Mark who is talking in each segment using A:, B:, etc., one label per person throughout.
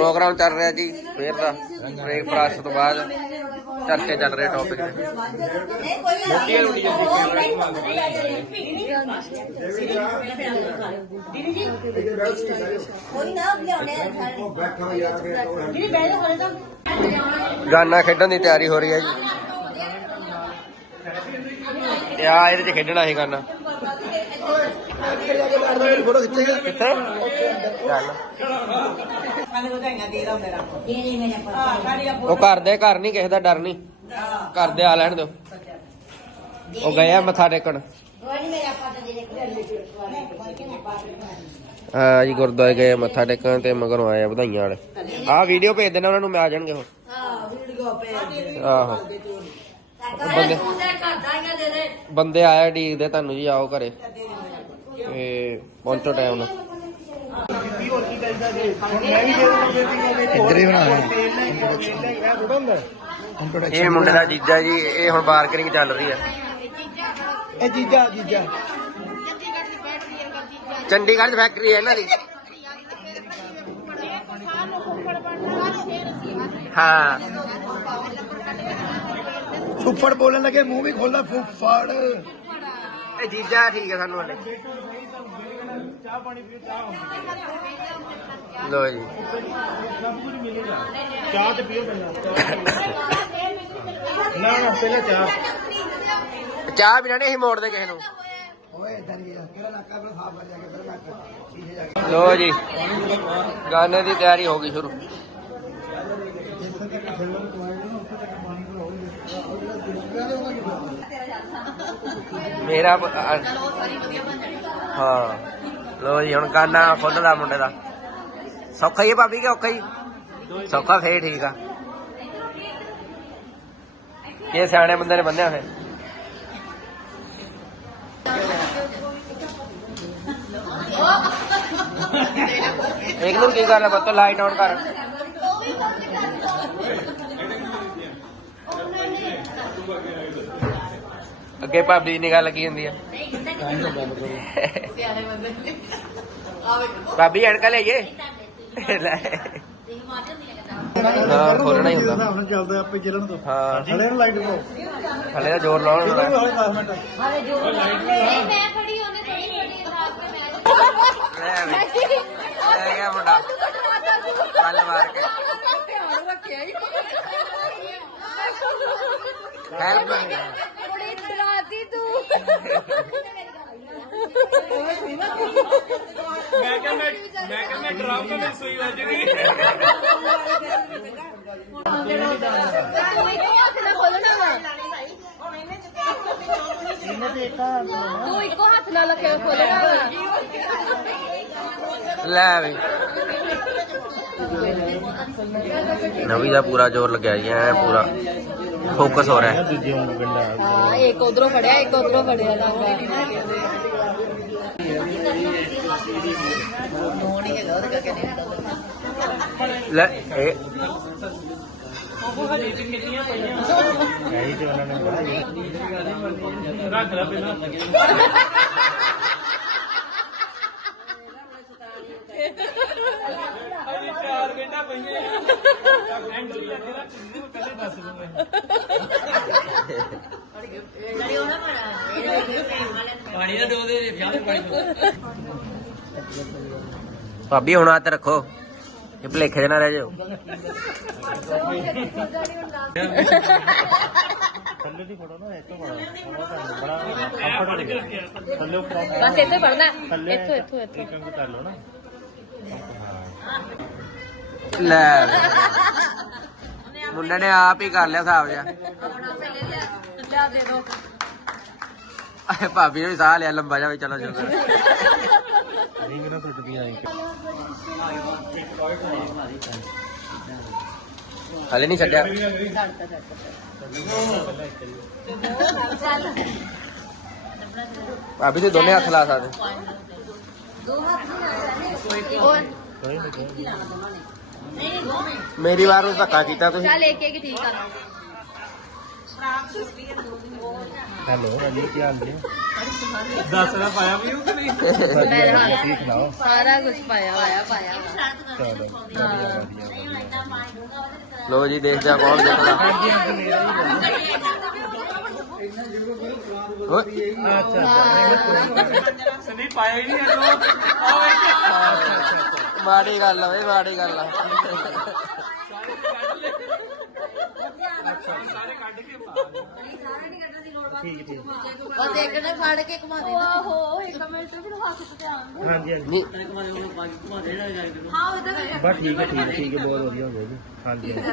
A: Programme ਚੱਲ ਰਿਹਾ ਜੀ ਫੇਰ ਦਾ ਬ੍ਰੇਕਫਾਸਟ ਤੋਂ ਬਾਅਦ ਚਰਚੇ ਚੱਲ ਰਹੇ ਟੌਪਿਕ ਤੇ
B: ਰੋਟੀਆਂ
A: ਗਾਨਾ ਖੇਡਣ ਦੀ ਤਿਆਰੀ ਹੋ ਰਹੀ ਹੈ ਜੀ। ਆ ਇਹਦੇ ਚ ਖੇਡਣਾ ਸੀ ਗਾਨਾ।
C: ਮੇਰੇ ਪਤਾ।
A: ਉਹ ਘਰ ਦੇ ਘਰ ਨਹੀਂ ਕਿਸੇ ਦਾ ਡਰ ਨਹੀਂ। ਘਰ ਦੇ ਆ ਲੈਣ ਦਿਓ। ਉਹ ਗਏ ਆ ਮੱਥਾ ਟੇਕਣ।
C: ਕੋਈ ਨਹੀਂ ਮੇਰਾ ਪਤਾ ਦੇ ਦੇ
A: ਆ ਜੀ ਗੁਰਦੁਆਰੇ ਗਏ ਆ ਮੱਥਾ ਟੇਕਣ ਤੇ ਮਗਰੋਂ ਆਏ ਆ ਵਧਾਈਆਂ ਵਾਲੇ। ਆਹ ਵੀਡੀਓ ਭੇਜ ਦੇਣਾ ਉਹਨਾਂ ਨੂੰ ਮੈਂ ਆ ਜਾਣਗੇ ਉਹ।
C: ਹਾਂ ਵੀਡੀਓ ਪੇ
A: ਆਹੋ ਬੰਦੇ ਬੰਦੇ ਆਇਆ ਡੀਕਦੇ ਤੁਹਾਨੂੰ ਜੀ ਆਓ ਘਰੇ। ਤੇ ਪਹੁੰਚੋ ਟਾਈਮ ਨਾਲ।
D: ਇੱਧਰ ਹੀ ਬਣਾ
A: ਇਹ ਮੁੰਡੇ ਦਾ ਜੀਜਾ ਜੀ ਇਹ ਹੁਣ ਮਾਰਕੀਟਿੰਗ ਚੱਲ ਰਹੀ ਹੈ
D: ਇਹ ਜੀਜਾ ਜੀਜਾ।
A: ਚੰਡੀਗੜ੍ਹ 'ਚ ਫੈਕਟਰੀ ਹੈ ਇਹਨਾਂ ਦੀ। ਹਾਂ।
D: ਫੁੱਫੜ ਬੋਲਣ ਲੱਗੇ ਮੂੰਹ ਵੀ ਖੋਲਦਾ ਫੁੱਫੜ।
A: ਇਹ ਜੀਜਾ ਠੀਕ ਹੈ ਸਾਨੂੰ ਹਲੇ ਲੋ ਜੀ।
B: ਚਾਹ ਤੇ ਪੀਓ ਪਹਿਲਾਂ। ਨਾ ਨਾ ਪਹਿਲਾਂ ਚਾਹ।
A: ਚਾਹ ਵੀ ਨਹੀਂ ਅਸੀਂ ਮੋੜਦੇ ਕਿਸੇ ਨੂੰ। ਲੋ ਜੀ ਗਾਣੇ ਦੀ ਤਿਆਰੀ ਹੋ ਗਈ ਸ਼ੁਰੂ। ਮੇਰਾ ਹਾਂ। ਲੋ ਜੀ, ਹੁਣ ਗਾਣਾ ਖੁੱਲਦਾ ਮੁੰਡੇ ਦਾ। ਸੌਖਾ ਹੀ ਭਾਬੀ ਕਿ ਔਖਾ ਹੀ? ਸੌਖਾ ਫੇਰ ਠੀਕ ਆ। ਇਹ ਸਿਆਣੇ ਬੰਦੇ ਨੇ ਬੰਨਿਆ ਫੇਰ। ਇੱਕ ਨੂੰ ਕੀ ਕਰਨਾ ਰਿਹਾ ਬੱਤੋ ਲਾਈਟ ਆਨ ਕਰ। ਅੱਗੇ ਭਾਬੀ ਦੀ ਨਿਗਾਹ ਲੱਗੀ ਹੁੰਦੀ ਆ। ਭਾਬੀ ਅਣਕਾ ਲਈਏ ਲੈ। ਹਾਂ ਖੋਲਣਾ ਹੀ ਹੁੰਦਾ।
D: ਹਿਸਾਬ ਨਾਲ ਚੱਲਦਾ ਆਪੇ ਚੱਲਣ ਤੋਂ।
A: ਹਾਂ।
D: ਹਲੇ ਨੂੰ ਲਾਈਟ ਪਾਓ।
A: ਹਲੇ ਤਾਂ ਜ਼ੋਰ ਲਾਉਣ
D: ਵੀ ਹਲੇ 10 ਮਿੰਟ।
E: ਮੈਂ ਖੜੀ ਉਹਨੇ ਥੋੜੀ ਖੜੀ ਰਾਤ ਕੇ ਮੈਂ
A: ਲੈ ਵੀ। ਲੈ ਗਿਆ ਮੁੰਡਾ। ਮੱਲ ਮਾਰ ਕੇ। ਹੈਲਪ
E: ਬੜੀ ਡਰਾਤੀ ਤੂੰ
B: ਮੈਂ ਕਿਹਾ ਮੈਂ ਮੈਂ ਕਿਹਾ ਮੈਂ ਡਰਾਮ ਤੋਂ ਨਹੀਂ ਸੂਈ ਵੱਜ ਗਈ।
E: ਤੂੰ ਇੱਕੋ ਹੱਥ ਨਾਲ ਖੋਲਣਾ ਵਾ ਤੂੰ ਇੱਕੋ ਹੱਥ ਨਾਲ ਲੱਗੇ ਖੋਲਣਾ ਵਾ
A: ਲੈ ਵੀ। ਨਵੀ ਦਾ ਪੂਰਾ ਜ਼ੋਰ ਲੱਗਿਆ ਜੀ ਐ ਪੂਰਾ ਫੋਕਸ ਹੋ ਰਿਹਾ। ਹੈ
E: ਹਾਂ ਇੱਕ ਉਧਰੋਂ ਫੜਿਆ ਇੱਕ ਉਧਰੋਂ ਫੜਿਆ ਲਾਗਾ
A: ਲੈ, ਇਹ
B: ਰੱਖ ਲੈ ਪਹਿਲਾਂ ਅਜੇ ਚਾਰ ਘੰਟਾ ਪਈਆਂ ਐਂਟਰੀ ਲੱਗੇ ਰੱਖ ਨੂੰ ਕੱਲੇ ਦੱਸ ਦੂੰਗਾ ਪਾਣੀ ਦਾ ਡੋਲ ਦੇ ਵਿਆਹ ਦੇ ਪਾਣੀ ਦੋ
A: ਭਾਬੀ ਹੁਣ ਹੱਥ ਰੱਖੋ। ਇਹ ਭਲੇਖੇ ਨਾ ਰਹਿ ਜਾਓ।
D: ਥੱਲੇ ਦੀ ਫੋਟੋ ਨਾ ਇੱਥੋਂ ਬੜਾ ਕੰਫਰਟ ਥੱਲੇ ਉੱਪਰ
E: ਬਸ ਇੱਥੇ ਪੜਨਾ ਇੱਥੋਂ ਇੱਥੋਂ। ਇੱਥੋਂ
D: ਕੰਗ ਕਰ ਲਓ ਨਾ।
A: ਲੈ। ਮੁੰਡੇ ਨੇ ਆਪ ਹੀ ਕਰ ਲਿਆ ਹਿਸਾਬ ਜਿਹਾ।
E: ਲਿਆ ਦੇ ਦੋ।
A: ਆਏ ਭਾਬੀ ਨੇ ਸਾਹ ਲਿਆ ਲੰਬਾ ਜਿਹਾ ਵੀ ਚਲੋ ਚਲੋ
D: ਰਿੰਗ ਨਾ ਟੁੱਟ ਗਈ ਆਈ
A: ਹਲੇ ਨਹੀਂ ਛੱਡਿਆ। ਭਾਬੀ ਤੇ ਦੋਨੇ ਹੱਥ ਲਾ ਸਕਦੇ। ਮੇਰੀ ਵਾਰ ਨੂੰ ਧੱਕਾ ਕੀਤਾ ਤੁਸੀਂ।
E: ਚੱਲ ਇੱਕ ਇੱਕ ਠੀਕ ਆ।
D: ਹੈਲੋ ਅਲੀ ਕੀ ਹਾਲ ਜੀ?
B: ਦੱਸ ਨਾ ਪਾਇਆ ਵੀ ਉਹ ਕਿ ਨਹੀਂ?
D: ਵਧੀਆ ਠੀਕ ਸੁਣਾਓ?
E: ਸਾਰਾ ਕੁਝ ਪਾਇਆ ਹੋਇਆ ਪਾਇਆ
D: ਚਲੋ ਵਧੀਆ ਵਧੀਆ
A: ਲੋ ਜੀ ਦੇਖਦੇ ਆ ਕੌਣ ਜਿੱਤਦਾ ਓਏ,
D: ਅੱਛਾ
B: ਪਾਇਆ ਹੀ ਨਹੀਂ
A: ਮਾੜੀ ਗੱਲ ਆ ਵੇ ਮਾੜੀ ਗੱਲ ਆ।
B: ਸਾਰੇ ਕੱਢ ਕੇ ਪਾ
D: ਠੀਕ ਠੀਕ।
C: ਉਹ ਦੇਖਣੇ ਫੜ ਕੇ ਘੁਮਾ ਦੇ
E: ਆਹੋ ਇੱਕ ਮਿੰਟ ਫਿਰ ਹੱਥ ਤੇ ਧਿਆਨ ਦਿਓ।
D: ਹਾਂਜੀ ਹਾਂਜੀ।
A: ਨਹੀਂ।
E: ਹਾਂ ਉਹਦਾ ਵੀ
D: ਬਸ ਠੀਕ ਹੈ ਠੀਕ ਹੈ ਠੀਕ ਹੈ ਬਹੁਤ ਵਧੀਆ ਹੋ ਗਿਆ ਜੀ। ਹਾਂਜੀ ਹਾਂਜੀ।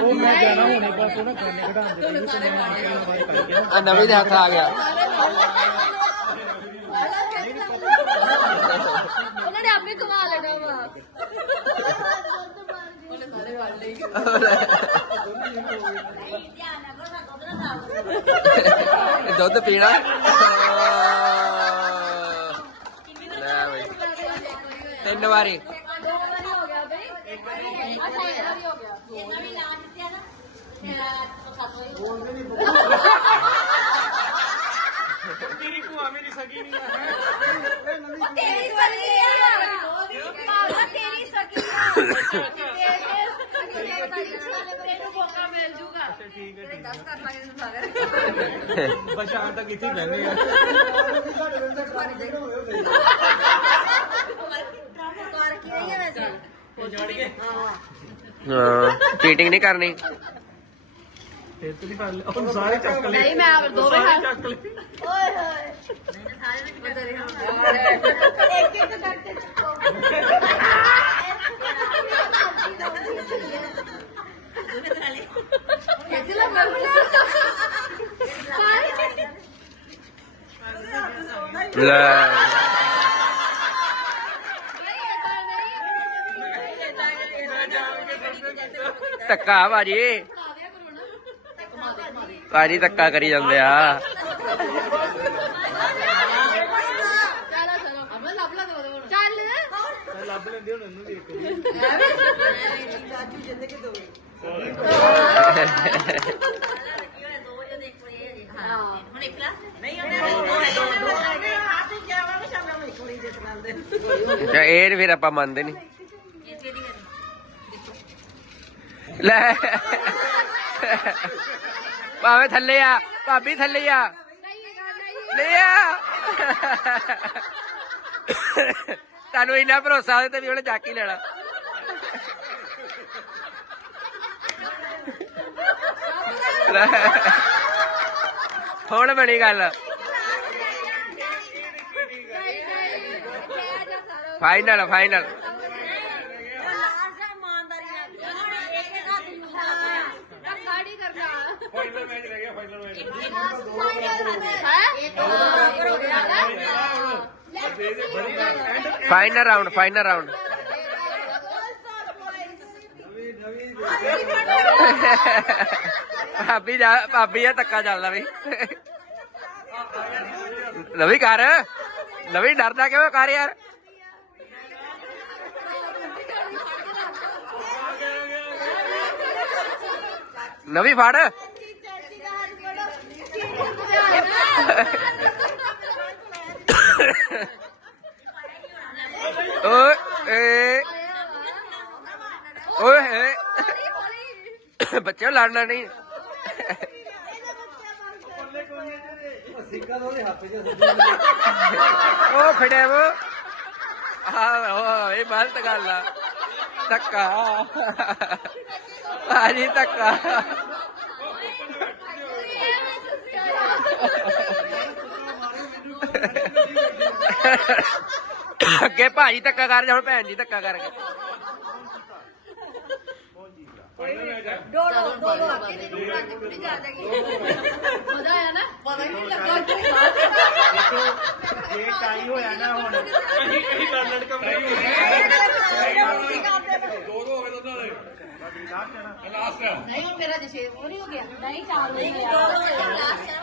B: ਉਹ
D: ਮੈਂ ਜਾਣਾ ਹੁਣੇ ਬਸ ਉਹ ਨਾ ਕਢਾਉਣ ਦੇ ਲਈ ਤੇ ਮੈਂ ਬਾਅਦ ਕਰ ਗਿਆ
A: ਆ। ਨਵੀਂ ਦੇ ਹੱਥ ਆ ਗਿਆ
E: ਉਹਨਾਂ ਨੇ ਆਪੇ ਕਮਾ ਲੈਣਾ ਵਾ
A: ਦੁੱਧ ਪੀਣਾ? ਲੈ ਬਈ। ਤਿੰਨ ਵਾਰੀ।
E: ਦੋ ਵਾਰੀ ਹੋ ਗਿਆ ਬਈ ਅੱਛਾ ਇਹ ਵਾਰੀ ਹੋ ਗਿਆ
C: ਇਹਨਾਂ ਵੀ ਨਾਂ ਦਿੱਤੇ ਆ। ਨਾ ਮੇਰਾ ਸੱਤ ਵਜੇ
B: ਤੇਰੀ ਭੂਆ ਮੇਰੀ ਸਗੀ ਨਹੀਂ ਹੈ
E: ਤੇਰੀ ਸਕੀ ਆ। ਤੇਰੀ ਸਕੀ ਆ ਤੈਨੂੰ ਮੌਕਾ ਮਿਲ ਜੂਗਾ
B: ਠੀਕ ਹੈ ਠੀਕ
E: ਦੱਸ ਕਰ ਲਾਂਗੇ ਸੁਣਾ
B: ਬਸ਼ਾਂ ਤੱਕ ਇੱਥੇ ਹੀ ਬਹਿੰਦੇ ਆ
C: ਕਰ ਕੀ ਰਹੀ ਹੈ ਵੈਸੇ
A: ਹਾਂ ਚੀਟਿੰਗ ਨਹੀਂ ਕਰਨੀ
D: ਫਿਰ ਤੁਸੀਂ ਕਰ ਲਿਆ ਉਹ ਸਾਰੇ ਚੱਕ ਲਏ
E: ਨਹੀਂ ਮੈਂ ਦੋਵੇਂ
B: ਸਾਰੇ
E: ਹੱਥ
B: ਚੱਕ ਲਏ
E: ਓਏ ਹੋਏ
C: ਇੱਕ ਇੱਕ ਕਰਕੇ ਚੱਕੋ
E: ਕਿੱਥੇ ਲੱਗਾ
A: ਲੈ। ਧੱਕਾ ਭਾਜੀ। ਭਾਜੀ ਧੱਕਾ ਕਰੀ ਜਾਂਦੇ ਆ।
B: ਲੱਭ ਲੈਂਦੇ ਹੁਣ ਇਹਨੂੰ ਦੇਖ ਕੇ
C: ਹੁਣ ਇੱਕ ਨਹੀਂ ਉਹਨੇ ਦੋ ਹੱਥ ਜਾਵਾਂਗੇ ਸ਼ਾਮਾਂ ਨੂੰ ਕੁੜੀ ਜਿੱਤ ਲੈਂਦੇ
A: ਅੱਛਾ, ਇਹ ਫਿਰ ਆਪਾਂ ਮੰਨਦੇ ਨਹੀਂ ਲੈ। ਭਾਵੇਂ ਥੱਲੇ ਆ, ਭਾਬੀ ਥੱਲੇ ਆ। ਲੈ ਆ। ਤੁਹਾਨੂੰ ਇੰਨਾ ਭਰੋਸਾ ਉਹਦੇ ਵੀ ਉਹਨੇ ਚੱਕ ਹੀ ਲੈਣਾ। ਹੁਣ ਬਣੀ ਗੱਲ। ਫਾਈਨਲ ਫਾਈਨਲ
B: ਫਾਈਨਲ ਮੈਚ ਰਹਿ ਗਿਆ final match
A: final round final round ਭਾਬੀ ਜਾ, ਭਾਬੀ ਆ, ਧੱਕਾ ਚੱਲਦਾ ਵੀ। ਲਵੀ ਕਰ। ਲਵੀ ਡਰਦਾ ਕਿਉਂ ਕਰ ਯਾਰ। ਨਵੀਂ ਫੜ। ਓਏ, ਏ। ਓਏ, ਏ। ਬੱਚੇ ਲੜਨਾ ਨਹੀਂ। ਉਹ ਫੜਿਆ ਵੋ। ਆ ਇਹ ਗਲਤ ਗੱਲ ਆ। ਧੱਕਾ। ਭਾਜੀ ਧੱਕਾ। ਅੱਗੇ ਭਾਜੀ ਧੱਕਾ ਕਰ ਜਾ ਹੁਣ ਭੈਣ ਜੀ ਧੱਕਾ ਕਰਕੇ
E: ਮਜ਼ਾ ਆਇਆ ਨਾ ਪਤਾ ਹੀ ਨਹੀਂ ਲੱਗਾ
D: ਜੇ ਟਾਈ ਹੋਇਆ ਨਾ ਹੁਣ
B: ਅਸੀਂ ਅਸੀਂ ਕਰ ਲੈਣ ਕਮਰੇ ਦੋ ਦੋ ਹੋਵੇ ਦੋਨਾਂ ਦੇ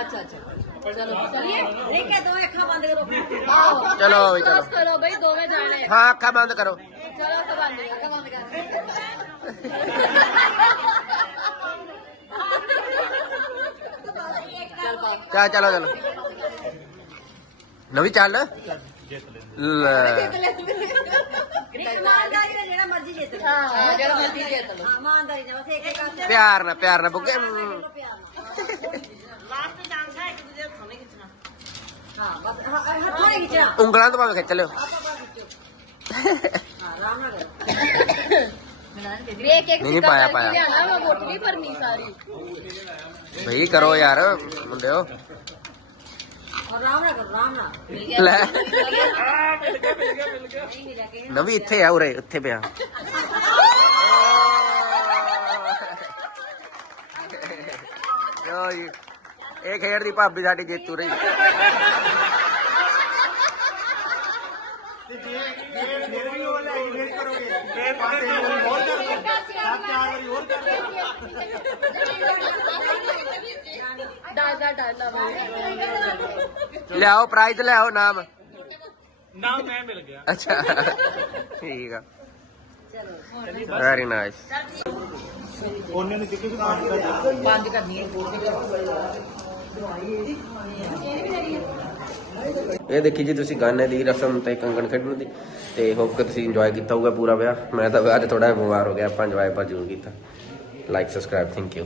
E: ਅੱਛਾ ਅੱਛਾ ਦੋਵੇਂ ਜਾਣੇ।
A: ਹਾਂ ਅੱਖਾਂ ਬੰਦ ਕਰੋ।
E: ਚਲੋ
A: ਚਲੋ। ਨਵੀਂ ਚੱਲ।
D: ਜਿੱਤ ਲੈਂਦੇ
A: ਲੈ।
C: ਇਮਾਨਦਾਰੀ ਨਾਲ ਜਿਹੜਾ ਮਰਜ਼ੀ ਜਿੱਤ ਲਓ।
E: ਹਾਂ ਜਿਹੜਾ ਮਰਜ਼ੀ ਜਿੱਤ ਲਓ
C: ਹਾਂ, ਇਮਾਨਦਾਰੀ ਨਾਲ ਬਸ ਇੱਕ ਇੱਕ ਹੱਥ
A: ਪਿਆਰ ਨਾਲ ਪਿਆਰ ਨਾਲ ਬੁੱਗੇ
C: ਲਾਸਟ ਤੇ ਚਾਂਸ ਹੈ ਇੱਕ ਦੂਜੇ ਹੱਥੋਂ ਨਹੀਂ ਖਿੱਚਣਾ। ਹਾਂ ਬਸ ਹ- ਹ- ਹੱਥੋਂ ਨਹੀਂ ਖਿੱਚਣਾ।
A: ਉਂਗਲਾਂ ਤੋਂ ਭਾਵੇਂ ਖਿੱਚ ਲਿਓ।
C: ਆਪਾਂ ਬਾਹਰ ਖਿੱਚੋ। ਹਾਂ ਆਰਾਮ ਨਾਲ ਕਰੋ।
E: ਵੇਖ ਕੇ
A: ਨਹੀਂ, ਨਹੀਂ, ਪਾਇਆ, ਪਾਇਆ।
E: ਲਿਆਣਾ ਵਾ ਵੋਟ ਵੀ ਭਰਨੀ ਸਾਰੀ।
A: ਭਈ ਕਰੋ ਯਾਰ ਮੁੰਡਿਓ।
C: ਆਰਾਮ ਨਾਲ ਕਰੋ ਆਰਾਮ ਨਾਲ
A: ਲੈ।
B: ਮਿਲ ਗਿਆ ਮਿਲ ਗਿਆ। ਮਿਲ ਗਿਆ
C: ਨਹੀਂ ਮਿਲਿਆ ਕਿ
A: ਨਵੀ ਇੱਥੇ ਆ ਉਰੇ ਉੱਥੇ ਪਿਆ। ਲਓ ਜੀ ਇਹ ਖੇਡ ਦੀ ਭਾਬੀ ਸਾਡੀ ਜੇਤੂ ਰਹੀ। ਲਿਆਓ ਪ੍ਰਾਈਜ਼ ਲਿਆਓ ਨਾਮ
B: ਨਾ ਮੈਂ ਮਿਲ ਗਿਆ
A: ਅੱਛਾ ਠੀਕ ਆ ਵੈਰੀ ਨਾਈਸ
D: ਉਹਨੇ ਨੇ ਕਿਤੇ ਵੀ ਕੰਮ ਕਰਦਾ
C: ਬੰਦ ਕਰਨੀ ਹੈ
A: ਇਹ ਦੇਖੀ ਜੀ ਤੁਸੀਂ ਗਾਣੇ ਦੀ ਰਸਮ ਤੇ ਕੰਗਣ ਖੇਡਣ ਦੀ, ਤੇ ਹੋਪ ਕਿ ਤੁਸੀਂ ਇੰਜੋਏ ਕੀਤਾ ਹੋਊਗਾ ਪੂਰਾ ਵਿਆਹ। ਮੈਂ ਤਾਂ ਅੱਜ ਥੋੜਾ ਬਿਮਾਰ ਹੋ ਗਿਆ, ਆਪਾਂ ਇੰਜੋਏ ਪਰ ਜ਼ਰੂਰ ਕੀਤਾ। Like subscribe thank you